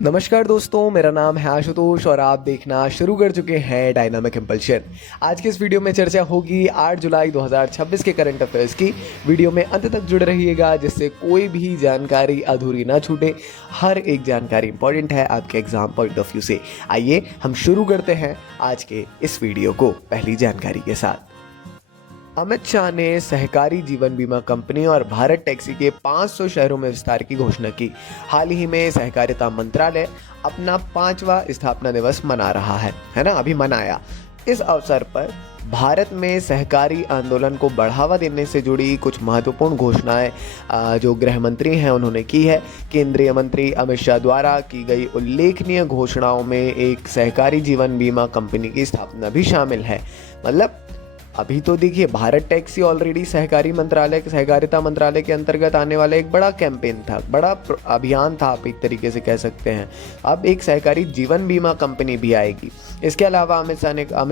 नमस्कार दोस्तों, मेरा नाम है आशुतोष और आप देखना शुरू कर चुके हैं डायनामिक इम्पल्शन। आज के इस वीडियो में चर्चा होगी 8 जुलाई 2026 के करंट अफेयर्स की। वीडियो में अंत तक जुड़े रहिएगा जिससे कोई भी जानकारी अधूरी ना छूटे। हर एक जानकारी इंपॉर्टेंट है आपके एग्जाम पॉइंट ऑफ व्यू से। आइए हम शुरू करते हैं आज के इस वीडियो को पहली जानकारी के साथ। अमित शाह ने सहकारी जीवन बीमा कंपनी और भारत टैक्सी के 500 शहरों में विस्तार की घोषणा की। हाल ही में सहकारिता मंत्रालय अपना 5वां स्थापना दिवस मना रहा है ना, अभी मनाया। इस अवसर पर भारत में सहकारी आंदोलन को बढ़ावा देने से जुड़ी कुछ महत्वपूर्ण घोषणाएं जो गृह मंत्री हैं उन्होंने की है। केंद्रीय मंत्री अमित शाह द्वारा की गई उल्लेखनीय घोषणाओं में एक सहकारी जीवन बीमा कंपनी की स्थापना भी शामिल है। मतलब अभी तो देखिए, भारत टैक्सी ऑलरेडी सहकारिता मंत्रालय के अंतर्गत आने वाला एक बड़ा कैंपेन था, बड़ा अभियान था, आप एक तरीके से कह सकते हैं। अब एक सहकारी जीवन बीमा कंपनी भी आएगी। इसके अलावा अमित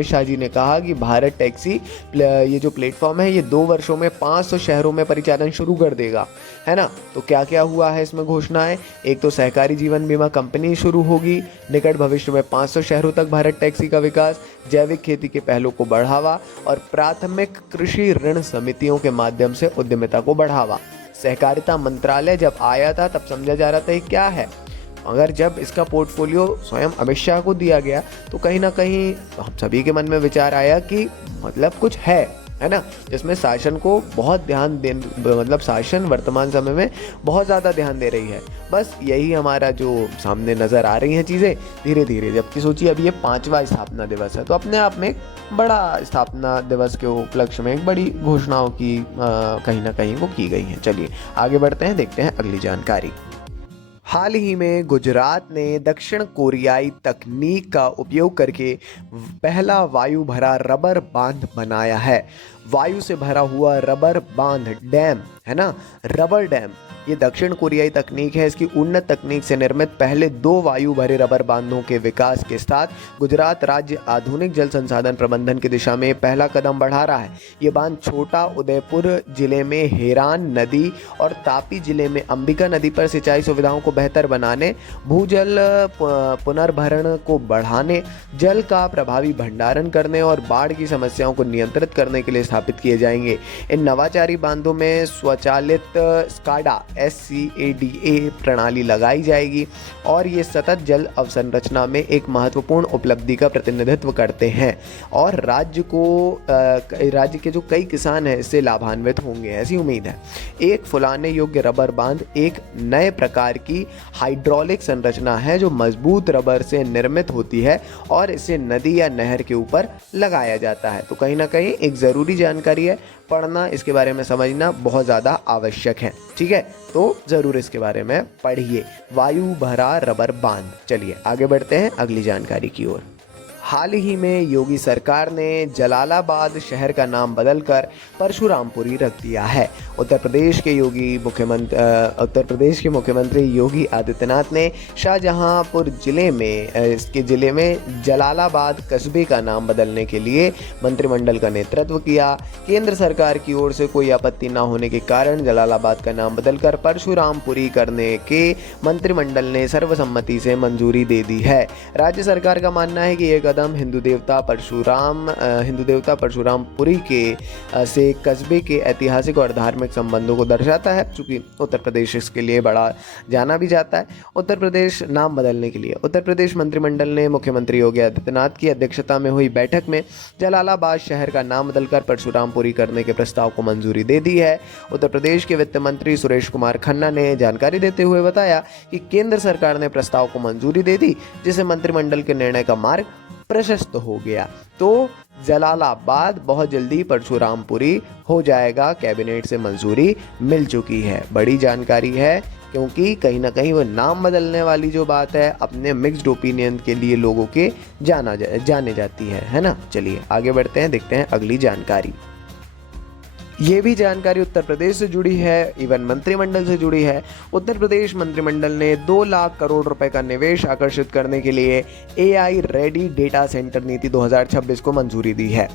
शाह जी ने कहा कि भारत टैक्सी ये जो प्लेटफॉर्म है ये 2 वर्षों में 500 शहरों में परिचालन शुरू कर देगा, है ना। तो क्या क्या हुआ है इसमें घोषणाएं? एक तो सहकारी जीवन बीमा कंपनी शुरू होगी, निकट भविष्य में 500 शहरों तक भारत टैक्सी का विकास, जैविक खेती के पहलू को बढ़ावा और प्राथमिक कृषि ऋण समितियों के माध्यम से उद्यमिता को बढ़ावा। सहकारिता मंत्रालय जब आया था तब समझा जा रहा था ये क्या है, मगर जब इसका पोर्टफोलियो स्वयं अमित शाह को दिया गया तो कहीं ना कहीं हम सभी के मन में विचार आया कि मतलब कुछ है ना, जिसमें शासन को बहुत ध्यान दे, मतलब शासन वर्तमान समय में बहुत ज़्यादा ध्यान दे रही है। बस यही हमारा जो सामने नज़र आ रही हैं चीज़ें धीरे धीरे। जबकि सोचिए अभी ये 5वां स्थापना दिवस है, तो अपने आप में एक बड़ा स्थापना दिवस के उपलक्ष्य में एक बड़ी घोषणाओं की कहीं ना कहीं वो की गई हैं। चलिए आगे बढ़ते हैं, देखते हैं अगली जानकारी। हाल ही में गुजरात ने दक्षिण कोरियाई तकनीक का उपयोग करके पहला वायु भरा रबर बांध बनाया है। वायु से भरा हुआ रबर बांध डैम है ना, रबर डैम, ये दक्षिण कोरियाई तकनीक है। इसकी उन्नत तकनीक से निर्मित पहले 2 वायु भरे रबर बांधों के विकास के साथ गुजरात राज्य आधुनिक जल संसाधन प्रबंधन की दिशा में पहला कदम बढ़ा रहा है। ये बांध छोटा उदयपुर जिले में हेरान नदी और तापी जिले में अंबिका नदी पर सिंचाई सुविधाओं को बेहतर बनाने, भूजल पुनर्भरण को बढ़ाने, जल का प्रभावी भंडारण करने और बाढ़ की समस्याओं को नियंत्रित करने के लिए स्थापित किए जाएंगे। इन नवाचारी बांधों में स्वचालित स्काडा SCADA प्रणाली लगाई जाएगी और ये सतत जल अवसंरचना में एक महत्वपूर्ण उपलब्धि का प्रतिनिधित्व करते हैं और राज्य के जो कई किसान हैं इससे लाभान्वित होंगे, ऐसी उम्मीद है। एक फुलाने योग्य रबर बांध एक नए प्रकार की हाइड्रोलिक संरचना है जो मजबूत रबर से निर्मित होती है और इसे नदी या नहर के ऊपर लगाया जाता है। तो कहीं ना कहीं एक ज़रूरी जानकारी है, पढ़ना, इसके बारे में समझना बहुत ज़्यादा आवश्यक है। ठीक है, तो ज़रूर इसके बारे में पढ़िए, वायु भरा रबर बांध। चलिए आगे बढ़ते हैं अगली जानकारी की ओर। हाल ही में योगी सरकार ने जलालाबाद शहर का नाम बदलकर परशुरामपुरी रख दिया है। उत्तर प्रदेश के मुख्यमंत्री योगी आदित्यनाथ ने शाहजहांपुर जिले में जलालाबाद कस्बे का नाम बदलने के लिए मंत्रिमंडल का नेतृत्व किया। केंद्र सरकार की ओर से कोई आपत्ति न होने के कारण जलालाबाद का नाम बदलकर परशुरामपुरी करने के मंत्रिमंडल ने सर्वसम्मति से मंजूरी दे दी है। राज्य सरकार का मानना है कि यह कदम हिंदू देवता परशुरामपुरी से कस्बे के ऐतिहासिक और धार्मिक संबंधों को दर्शाता है। चूंकि उत्तर प्रदेश इसके लिए बड़ा जाना भी जाता है, उत्तर प्रदेश नाम बदलने के लिए उत्तर प्रदेश मंत्रिमंडल ने मुख्यमंत्री योगी आदित्यनाथ की अध्यक्षता में हुई बैठक में जलालाबाद शहर का नाम बदलकर परशुरामपुरी करने के प्रस्ताव को मंजूरी दे दी है। उत्तर प्रदेश के वित्त मंत्री सुरेश कुमार खन्ना ने जानकारी देते हुए बताया कि केंद्र सरकार ने प्रस्ताव को मंजूरी दे दी, जिससे मंत्रिमंडल के निर्णय का मार्ग प्रशस्त हो गया। तो जलालाबाद बहुत जल्दी परशुरामपुरी हो जाएगा, कैबिनेट से मंजूरी मिल चुकी है। बड़ी जानकारी है क्योंकि कहीं ना कहीं वो नाम बदलने वाली जो बात है अपने मिक्स्ड ओपिनियन के लिए लोगों के जाने जाती है ना। चलिए आगे बढ़ते हैं, देखते हैं अगली जानकारी। ये भी जानकारी उत्तर प्रदेश से जुड़ी है, इवन मंत्रिमंडल से जुड़ी है। उत्तर प्रदेश मंत्रिमंडल ने 2 लाख करोड़ रुपए का निवेश आकर्षित करने के लिए AI रेडी डेटा सेंटर नीति 2026 को मंजूरी दी है।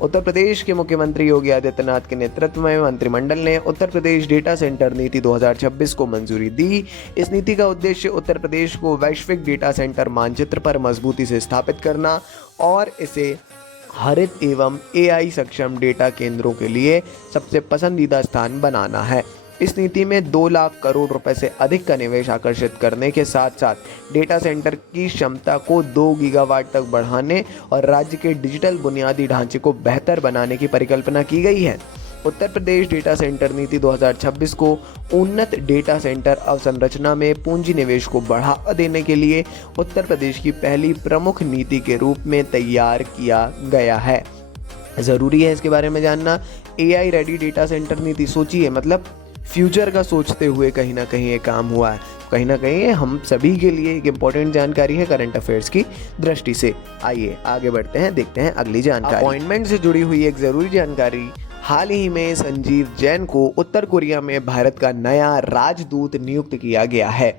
उत्तर प्रदेश के मुख्यमंत्री योगी आदित्यनाथ के नेतृत्व में मंत्रिमंडल ने उत्तर प्रदेश डेटा सेंटर नीति 2026 को मंजूरी दी। इस नीति का उद्देश्य उत्तर प्रदेश को वैश्विक डेटा सेंटर मानचित्र पर मजबूती से स्थापित करना और इसे हरित एवं AI सक्षम डेटा केंद्रों के लिए सबसे पसंदीदा स्थान बनाना है। इस नीति में 2 लाख करोड़ रुपए से अधिक का निवेश आकर्षित करने के साथ साथ डेटा सेंटर की क्षमता को 2 गीगावाट तक बढ़ाने और राज्य के डिजिटल बुनियादी ढांचे को बेहतर बनाने की परिकल्पना की गई है। उत्तर प्रदेश डेटा सेंटर नीति 2026 को उन्नत डेटा सेंटर अवसंरचना में पूंजी निवेश को बढ़ावा देने के लिए उत्तर प्रदेश की पहली प्रमुख नीति के रूप में तैयार किया गया है। ज़रूरी है इसके बारे में जानना। AI रेडी डेटा सेंटर नीति, सोचिए, मतलब फ्यूचर का सोचते हुए कहीं ना कहीं ये काम हुआ है। कहीं ना कहीं हम सभी के लिए एक इम्पॉर्टेंट जानकारी है करंट अफेयर्स की दृष्टि से। आइए आगे बढ़ते हैं, देखते हैं अगली जानकारी। अपॉइंटमेंट से जुड़ी हुई एक ज़रूरी जानकारी। हाल ही में संजीव जैन को उत्तर कोरिया में भारत का नया राजदूत नियुक्त किया गया है।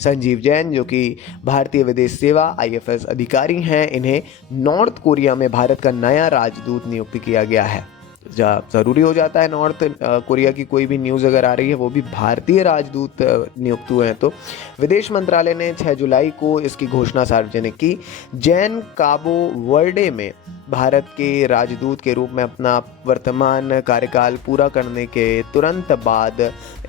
संजीव जैन, जो कि भारतीय विदेश सेवा IFS अधिकारी हैं, इन्हें नॉर्थ कोरिया में भारत का नया राजदूत नियुक्त किया गया है। ज़रूरी हो जाता है नॉर्थ कोरिया की कोई भी न्यूज़ अगर आ रही है, वो भी भारतीय राजदूत नियुक्त हुए हैं। तो विदेश मंत्रालय ने 6 जुलाई को इसकी घोषणा सार्वजनिक की। जैन काबो वर्डे में भारत के राजदूत के रूप में अपना वर्तमान कार्यकाल पूरा करने के तुरंत बाद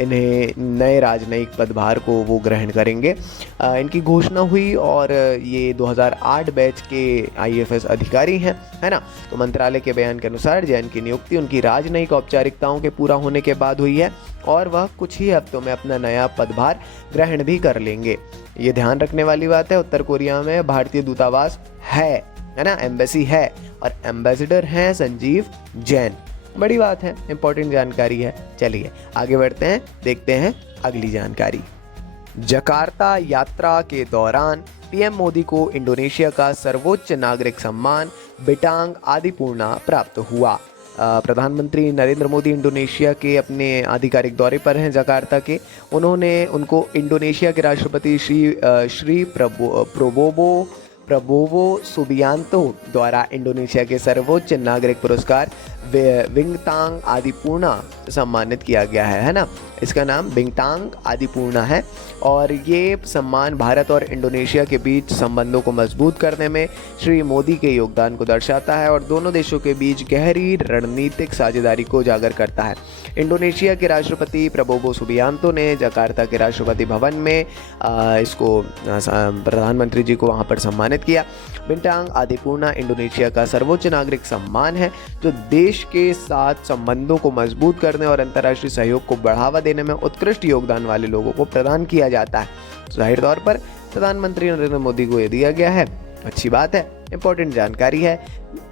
इन्हें नए राजनयिक पदभार को वो ग्रहण करेंगे। इनकी घोषणा हुई और ये 2008 बैच के IFS अधिकारी हैं, है ना। तो मंत्रालय के बयान के अनुसार जैन की नियुक्ति उनकी राजनयिक औपचारिकताओं के पूरा होने के बाद हुई है और वह कुछ ही हफ्तों में अपना नया पदभार ग्रहण भी कर लेंगे। ये ध्यान रखने वाली बात है। उत्तर कोरिया में भारतीय दूतावास है ना, एम्बेसी है और एम्बेसडर हैं संजीव जैन। बड़ी बात है, इंपॉर्टेंट जानकारी है। चलिए आगे बढ़ते हैं, देखते हैं अगली जानकारी। जकार्ता यात्रा के दौरान PM मोदी को इंडोनेशिया का सर्वोच्च नागरिक सम्मान बिटांग आदिपूर्णा प्राप्त हुआ। प्रधानमंत्री नरेंद्र मोदी इंडोनेशिया के अपने आधिकारिक दौरे पर हैं जकार्ता के। उन्होंने उनको इंडोनेशिया के राष्ट्रपति श्री प्रबोवो सुबियांतो द्वारा इंडोनेशिया के सर्वोच्च नागरिक पुरस्कार बिंतांग आदिपूर्णा सम्मानित किया गया है ना। इसका नाम बिंतांग आदिपूर्णा है और ये सम्मान भारत और इंडोनेशिया के बीच संबंधों को मजबूत करने में श्री मोदी के योगदान को दर्शाता है और दोनों देशों के बीच गहरी रणनीतिक साझेदारी को उजागर करता है। इंडोनेशिया के राष्ट्रपति प्रबोवो सुबियांतो ने जकार्ता के राष्ट्रपति भवन में इसको प्रधानमंत्री जी को वहाँ पर सम्मानित किया। बिंतांग आदिपूर्णा इंडोनेशिया का सर्वोच्च नागरिक सम्मान है जो देश के साथ संबंधों को मजबूत करने और अंतर्राष्ट्रीय सहयोग को बढ़ावा देने में उत्कृष्ट योगदान वाले लोगों को प्रदान किया जाता है। जाहिर तौर पर प्रधानमंत्री नरेंद्र मोदी को यह दिया गया है, अच्छी बात है, इंपॉर्टेंट जानकारी है।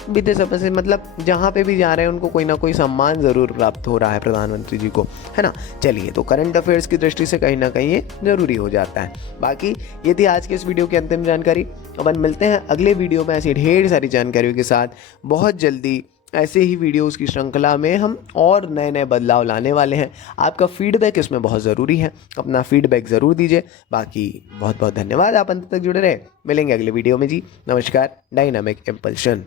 बीते समय से मतलब जहाँ पे भी जा रहे हैं उनको कोई ना कोई सम्मान ज़रूर प्राप्त हो रहा है प्रधानमंत्री जी को, है ना। चलिए, तो करंट अफेयर्स की दृष्टि से कहीं ना कहीं ये ज़रूरी हो जाता है। बाकी ये थी आज के इस वीडियो की अंतिम जानकारी। अपन मिलते हैं अगले वीडियो में ऐसी ढेर सारी जानकारियों के साथ बहुत जल्दी। ऐसे ही वीडियोस की श्रृंखला में हम और नए नए बदलाव लाने वाले हैं। आपका फीडबैक इसमें बहुत ज़रूरी है, अपना फीडबैक ज़रूर दीजिए। बाकी बहुत बहुत धन्यवाद, आप अंत तक जुड़े रहे। मिलेंगे अगले वीडियो में जी। नमस्कार। Dynamic impulsion.